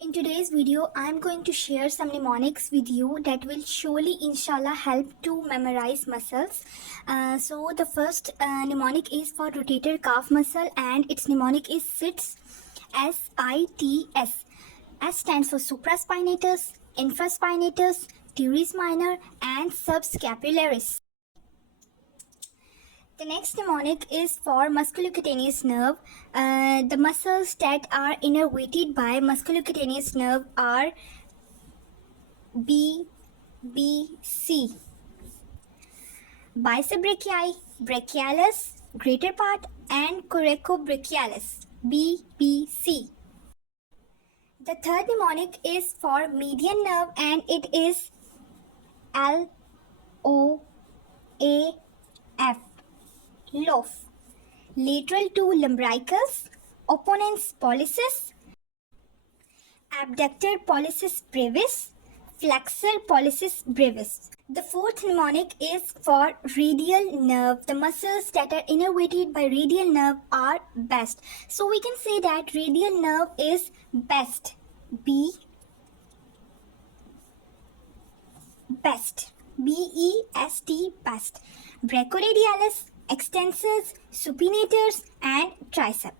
In today's video, I'm going to share some mnemonics with you that will surely, inshallah, help to memorize muscles. So the first mnemonic is for rotator cuff muscle, and its mnemonic is SITS, S-I-T-S. S stands for supraspinatus, infraspinatus, teres minor, and subscapularis. The next mnemonic is for musculocutaneous nerve. The muscles that are innervated by musculocutaneous nerve are B, B, C. Bicep brachii, brachialis, greater part, and coracobrachialis, B, B, C. The third mnemonic is for median nerve, and it is L, O, A, F. Loaf. Lateral to lumbricus, opponens pollicis, abductor pollicis brevis, flexor pollicis brevis. The fourth mnemonic is for radial nerve. The muscles that are innervated by radial nerve are best. So we can say that radial nerve is best. B, best. B-E-S-T, best. Brachioradialis, extensors, supinators, and tricep.